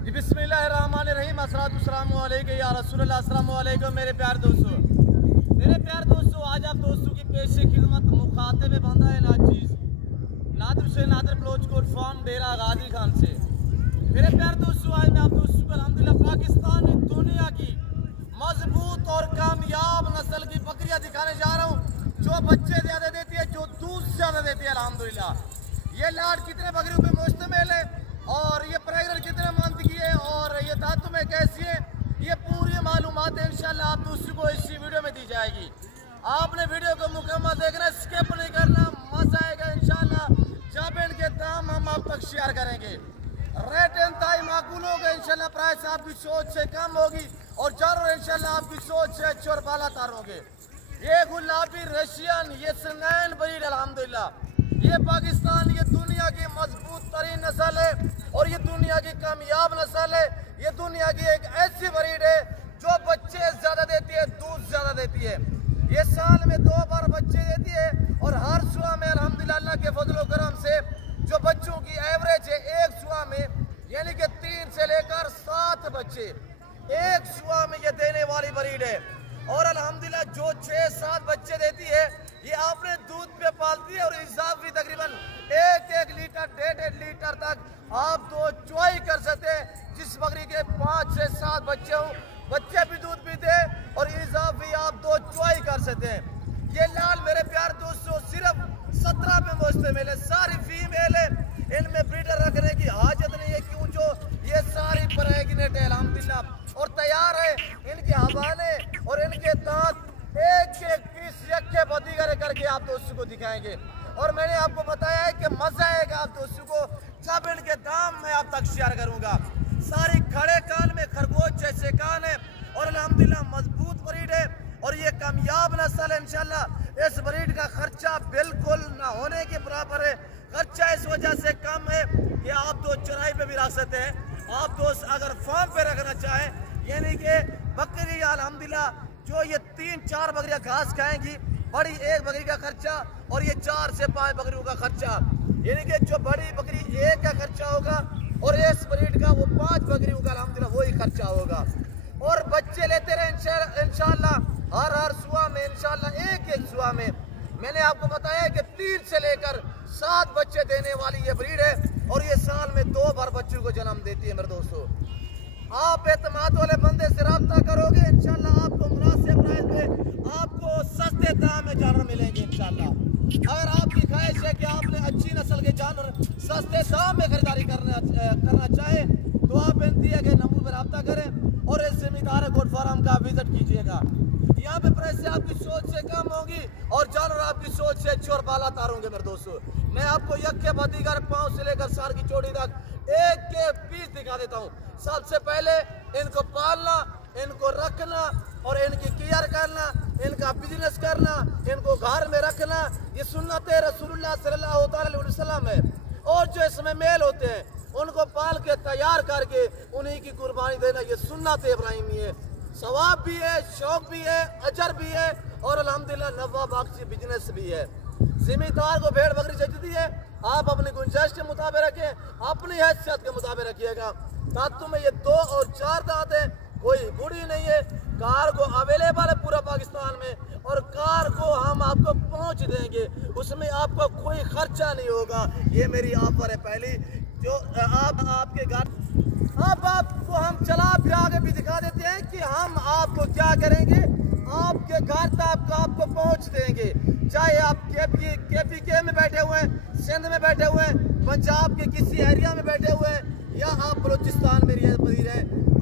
जी बिस्मिल्लाहिर्रहमानिर्रहीम अस्सलाम वालेकुम या रसूलल्लाह अस्सलाम वालेकुम मेरे प्यार दोस्तों। आज आप दोस्तों की पेश खिदमत मुखातिब बंदा है नाचीज नादिर से नादिर बलोच कोट फार्म डेरा गाजी खान से। मेरे प्यार दोस्तों, आज मैं आप दोस्तों को अल्हम्दुलिल्लाह पाकिस्तान में दुनिया की मजबूत और कामयाब नस्ल की बकरियां दिखाने जा रहा हूँ, जो बच्चे ज़्यादा देती है, जो दूध ज़्यादा देती है। अल्हम्दुलिल्लाह ये लाड कितने बकरियों पे मुश्तमिल है और ये प्रेगनेंट कितने मंथ की है और ये दांतों में कैसी है, ये पूरी मालूमात इंशाल्लाह आप दोस्तों को इसी वीडियो में दी जाएगी। आपने वीडियो को मुकम्मल देखना, स्किप नहीं करना, मजा आएगा इंशाल्लाह। जब इनके दाम हम आप तक शेयर करेंगे, रेट इंतहाई माकूल होगा इंशाल्लाह, प्राइस आपकी सोच से कम होगी और जरूर इंशाल्लाह आपकी सोच से अच्छे और बाला तार होंगे। ये गुलाबी रशियन, ये सनैन ब्रीड अल्हम्दुलिल्लाह, ये पाकिस्तान, ये दुनिया की मजबूत तरीन नस्ल है और ये दुनिया की कामयाब नस्ल है। ये दुनिया की एक ऐसी ब्रीड है जो बच्चे ज्यादा देती है, दूध ज्यादा देती है। ये साल में 2 बार बच्चे देती है और हर सुबह में अल्हम्दुलिल्लाह अल्लाह के फजल करम से जो बच्चों की एवरेज है एक सुबह में, यानी कि 3 से लेकर 7 बच्चे एक सुबह में ये देने वाली ब्रीड है। और अल्हम्दुलिल्लाह जो 6-7 बच्चे देती है, ये आपने दूध पे पालती है और इजाफी तकरीबन 1-1 लीटर 1.5 लीटर तक आप दूध चुवाई कर सकते हैं। जिस बकरी के 5 से 7 बच्चे हों, बच्चे भी दूध पीते हैं और इजाफी आप दूध चुवाई कर सकते हैं। ये लाल मेरे प्यार दोस्तों सिर्फ 17 पे मुश्तमिल है, सारी फीमेल है, इनमें ब्रीडर रखने की हाजत नहीं है, क्यों जो ये सारी प्रेग्नेंट है अल्हम्दुलिल्लाह और तैयार है। इनके हवाले और इनके दांत एक-एक पीस यक्के बदी करके आप दोस्तों को दिखाएंगे और मैंने आपको बताया है कि मजा आएगा आप दोस्तों को जब इनके दाम मैं आप तक शेयर करूंगा। सारी खड़े कान में खरगोश जैसे कान है और अल्हम्दुलिल्लाह मजबूत ब्रीड है और ये कामयाब नस्ल है इंशाल्लाह। इस ब्रीड का खर्चा बिल्कुल ना होने के बराबर है। खर्चा इस वजह से कम है कि आप दो चराई पे भी रख सकते हैं। आप दोस्त अगर फार्म पे रखना चाहें, यानी कि बकरी अल्हम्दुलिल्लाह जो ये 3-4 बकरियां घास खाएंगी, बड़ी एक बकरी का खर्चा और ये 4 से 5 बकरियों का खर्चा, यानी कि जो बड़ी बकरी एक का खर्चा होगा और इस ब्रीड का वो 5 बकरियों का अल्हम्दुलिल्लाह वही खर्चा होगा। और बच्चे लेते रहे इंशाल्लाह हर सुबह में, इंशाल्लाह एक सुबह में। मैंने आपको बताया कि 3 से लेकर 7 बच्चे देने वाली ये ब्रीड है और ये साल में 2 बार बच्चों को जन्म देती है। मेरे दोस्तों, आप एतमाद वाले बंदे से रब्ता करोगे इंशाल्लाह आपको मुनासिब प्राइस पे, आपको सस्ते दाम में जानवर मिलेंगे इंशाल्लाह। अगर आपकी ख्वाहिश है कि आपने अच्छी नस्ल के जानवर सस्ते दाम में खरीदारी करना चाहे तो आप दिए गए नंबर पर रब्ता करें और इस जमींदार गोट फार्म का विजिट कीजिएगा। यहाँ पे प्राइस आपकी सोच से कम होगी और जानवर आपकी सोच से अच्छे और बाला तार होंगे। मेरे दोस्तों, मैं आपको यक्के बदीगर पाँव से लेकर सार की चोटी तक एक के पीस दिखा देता हूँ। सबसे पहले इनको पालना, इनको रखना और इनकी केयर करना, इनका बिजनेस करना, इनको घर में रखना, ये सुन्नत रसूलुल्लाह सल्लल्लाहु अलैहि वसल्लम है। और जो इसमें मेल होते हैं उनको पाल के तैयार करके उन्हीं की कुर्बानी देना, ये सुन्नत इब्राहिमी है। सवाब भी है, शौक भी है, अजर भी है और अल्हम्दुलिल्लाह नफा बख्श बिजनेस भी है। जिम्मेदार को भेड़ बकरी चाहिए है, आप अपनी गुंजाइश के मुताबिक रखें, अपनी हैसियत के मुताबिक रखिएगा। दांतों में ये 2 और 4 दांत है, कोई बूढ़ी नहीं है। कार को अवेलेबल है पूरा पाकिस्तान में और कार को हम आपको पहुंच देंगे, उसमें आपको कोई खर्चा नहीं होगा। ये मेरी ऑफर है पहली, जो आपके घर। अब आपको हम चला फिर आगे भी दिखा देते हैं कि हम आपको क्या करेंगे, आपके घर तक आपको पहुंच देंगे। चाहे आप KPK में बैठे हुए हैं, सिंध में बैठे हुए हैं, पंजाब के किसी एरिया में बैठे हुए हैं या आप बलूचिस्तान में रहे,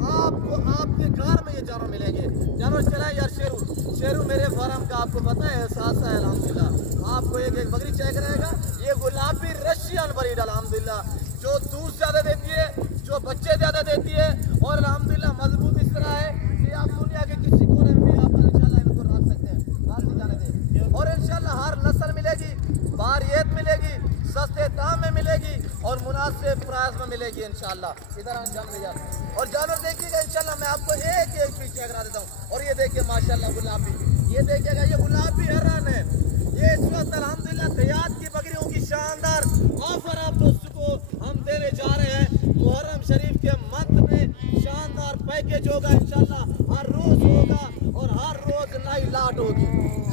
आपको आपके घर में ये जानवर मिलेंगे। जानवर चलाए यार शेरू मेरे फार्म का आपको पता है एहसास है अल्हम्दुलिल्लाह। आपको एक बकरी चेक रहेगा, ये गुलाबी रशियन ब्रीड अल्हम्दुलिल्लाह, जो दूध ज्यादा देती है, जो बच्चे ज्यादा देती है और अल्हम्दुलिल्लाह मजबूत इस तरह है कि आप दुनिया के किसी कोने में भी आप इंशाल्लाह इनको रख सकते हैं, बाहर से जाने दें। और इंशाल्लाह हर नस्ल मिलेगी, बारियत मिलेगी, सस्ते दाम में मिलेगी और मुनासिब प्राइस में मिलेगी इंशाल्लाह। इधर और जानवर देखिएगा इंशाल्लाह, मैं आपको एक पीस चेक करा देता हूँ। और ये देखिए माशाल्लाह गुलाबी, ये देखिएगा ये गुलाबी हरन है। ये इस वक्त अल्हम्दुलिल्लाह दयात की बकरियों की शानदार ऑफर आप दोस्तों को हम देने जा रहे हैं मुहर्रम शरीफ के मंथ में। होगा इंशाल्लाह, हर रोज होगा और हर रोज नई लाट होगी।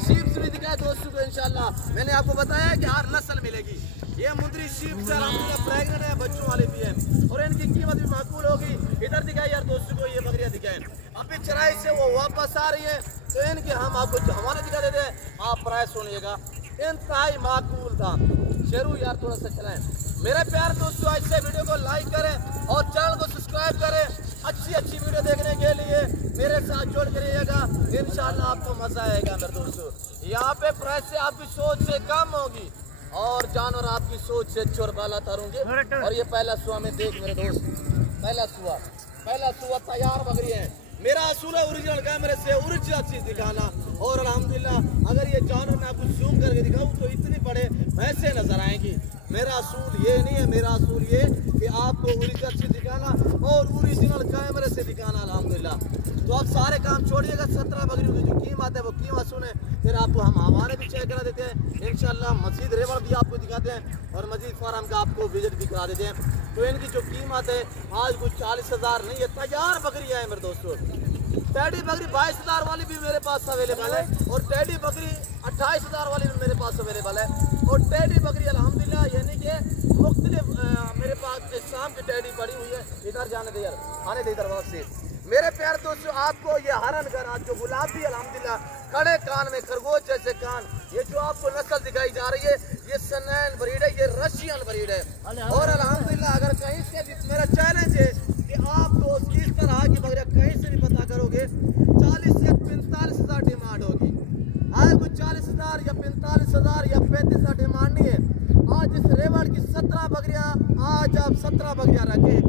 शीप्स भी दिखाए दोस्तों को इंशाल्लाह। मैंने आपको बताया कि हर नस्ल मिलेगी। ये मुंदरी शीप्स है, प्रेग्नेंट है, बच्चों वाली भी है और इनकी कीमत भी माकूल होगी। इधर दिखाए यार दोस्तों को, ये बकरियां दिखाएं। अभी चराई से वो वापस आ रही है तो इनके हम आपको हमारे दिखा देते हैं। आप प्राइस सुनिएगा, इंतहाई माकूल दाम। शेरू यार थोड़ा सा चलाएं। मेरे प्यार दोस्तों, ऐसे वीडियो को लाइक करें और चैनल को सब्सक्राइब करें। अच्छी वीडियो देखने के लिए मेरे साथ जोड़ कर रहिएगा, इंशाल्लाह आपको मजा आएगा मेरे दोस्तों। यहाँ पे प्राइस से आपकी सोच से कम होगी और जानवर आपकी सोच से चोरबाला तारूंगे। और ये पहला सुआ में देख मेरे दोस्त, पहला सुआ तैयार बकरी है। मेरा असूल है ओरिजिनल कैमरे से ओरिजिनल चीज दिखाना। और अल्हम्दुलिल्लाह अगर ये जानवर मैं आपको जूम करके दिखाऊं तो इतनी बड़े भैंसे नजर आएंगी। मेरा असूल ये नहीं है, मेरा असूल ये कि आपको ओरिजिनल चीज दिखाना और ओरिजिनल कैमरे से दिखाना। अल्हम्दुलिल्लाह तो आप सारे काम छोड़िएगा। 17 बकरियों की जो कीमत है वो कीमत सुने, फिर आपको हम हमारे भी चेक करा देते हैं इंशाल्लाह। मस्जिद रेवड़ भी आपको दिखाते हैं और मस्जिद फार्म का आपको विजिट भी करा देते हैं। तो इनकी जो कीमत है आज कुछ 40,000 नहीं है, तैयार बकरी है मेरे दोस्तों। टैडी बकरी 22,000 वाली भी मेरे पास अवेलेबल है और टैडी बकरी 28,000 वाली भी मेरे पास अवेलेबल है। और टैडी बकरी अल्हम्दुलिल्लाह यानी कि मुख्तलिफ मेरे पास शाम की टैडी पड़ी हुई है। इधर जाने दे यार, आने दे इधर वापस से। मेरे प्यार दोस्तों, आपको ये हरन का रात जो गुलाबी अल्हम्दुलिल्लाह खड़े कान में खरगोश जैसे कान, ये जो आपको नस्ल दिखाई जा रही है ये सनैन ब्रीड है, ये रशियन ब्रीड है। और अल्हम्दुलिल्लाह अगर कहीं से भी मेरा चैलेंज है कि आप दोस्त इस तरह की बकरियां कहीं से भी पता करोगे 40 से 45,000 डिमांड होगी। आज कुछ 40,000 या 45,000 या 35,000 डिमांड नहीं है। आज इस रेवड़ की 17 बकरियां, आज आप 17 बकरियां रखें,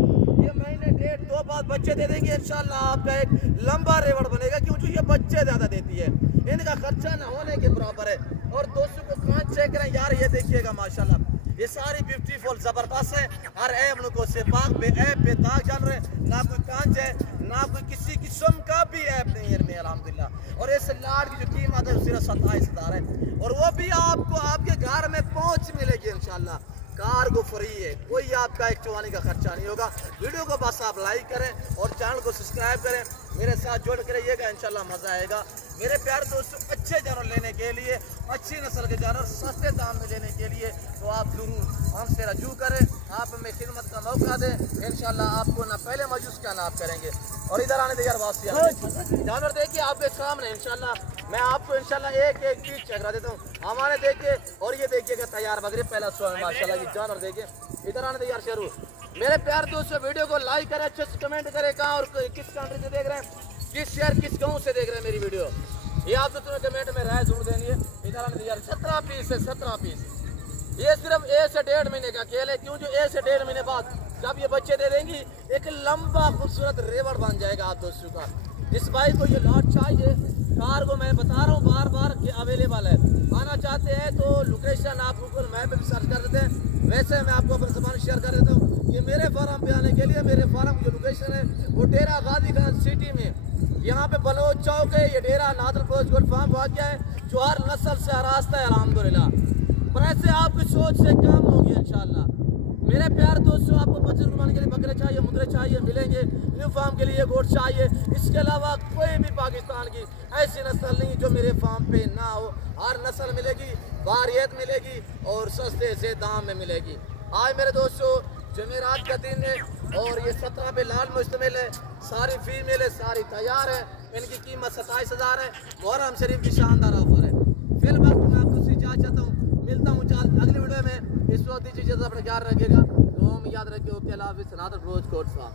ये महीने 1.5-2 बाद बच्चे दे देंगे इंशाल्लाह। आपका एक लंबा रेवड़ बनेगा क्योंकि ये बच्चे ज्यादा देती है, इनका खर्चा न होने के बराबर है। और दोस्तों को कांच चेक करें यार, ये देखिएगा माशाल्लाह, ये सारी ब्यूटीफुल जबरदस्त है। हर ऐप को से बाग पे ऐप पे दाग जान रहे, ना कोई कांच है ना कोई किसी किस्म का भी ऐप नहीं है इनमें अल्हम्दुलिल्लाह। और इस लाड की जो कीमत है सिर्फ 27,000 है और वो भी आपको आपके घर में पहुंच मिलेगी इंशाल्लाह। कार्गो फ्री है, कोई आपका एक चुवाने का खर्चा नहीं होगा। वीडियो को बस आप लाइक करें और चैनल को सब्सक्राइब करें, मेरे साथ जुड़ कर रहिएगा, इंशाल्लाह मजा आएगा। मेरे प्यार दोस्तों, अच्छे जानवर लेने के लिए, अच्छी नस्ल के जानवर सस्ते दाम में लेने के लिए तो आप जरूर हमसे रजू करें, आप हमें खिदमत का मौका दें, इंशाल्लाह आपको ना पहले मजूस क्या नाप करेंगे। और इधर आने दे यार वापसी, जानवर देखिए आपके सामने इंशाल्लाह। मैं आपको इंशाल्लाह एक चीज चेक करा देता हूँ, हमारे देखिए। और ये देखिएगा तैयार बकरी पहला सुआ है माशाल्लाह, ये जानवर देखिए। इधर आने दे यार शेरू। मेरे प्यार दोस्तों, वीडियो को लाइक करें, अच्छे से कमेंट करें कहाँ और किस कंट्री से देख रहे हैं, किस शहर किस गाँव से देख रहे हैं मेरी वीडियो, ये आप दोस्तों कमेंट में राय जरूर देनी है। इधर आने दे यार, 17 पीस है, 17 पीस। ये सिर्फ 1 से 1.5 महीने का खेल है, क्यों जो 1 से 1.5 महीने बाद जब ये बच्चे दे देंगी एक लंबा खूबसूरत रेवड़ बन जाएगा आप दोस्तों का। जिस भाई को ये लॉट चाहिए, कार्गो मैं बता रहा हूँ बार बार कि अवेलेबल है। आना चाहते हैं तो लोकेशन आप गूगल मैप में भी सर्च कर देते हैं। वैसे मैं आपको अपना सामान शेयर कर देता हूँ कि मेरे फार्म पे आने के लिए, मेरे फार्म की जो लोकेशन है वो डेरा गाजी खान सिटी में, यहाँ पे बलोच चौक है, ये डेरा नादर पोस्ट गोल्ड फार्म वाक़ है जो हर नस्ल से रास्ता है अल्हम्दुलिल्लाह। पैसे आपकी सोच से कम होगी इंशाल्लाह। मेरे प्यार दोस्तों, आपको 25 रुपये के लिए बकरे चाहिए, मुद्रे चाहिए, मिलेंगे। न्यू फार्म के लिए गोट चाहिए, इसके अलावा कोई भी पाकिस्तान की ऐसी नस्ल नहीं जो मेरे फार्म पे ना हो। हर नस्ल मिलेगी, वारियत मिलेगी और सस्ते से दाम में मिलेगी। आज मेरे दोस्तों जमेरात का दिन है और ये 17 पे लाल मुश्तमिल है, सारी फीमेल है, सारी तैयार है। इनकी कीमत 27,000 है। मुहर्रम शरीफ की शानदार ऑफर है। फिर वक्त मैं आपको इजाज़त चाहता हूँ, मिलता हूँ अगली वीडियो में। इस वक्त दीजिए अपना ख्याल रखिएगा, तो हम याद रखिए। ओके, अल्लाह हाफ़िज़। नादर रोज कोट साहब।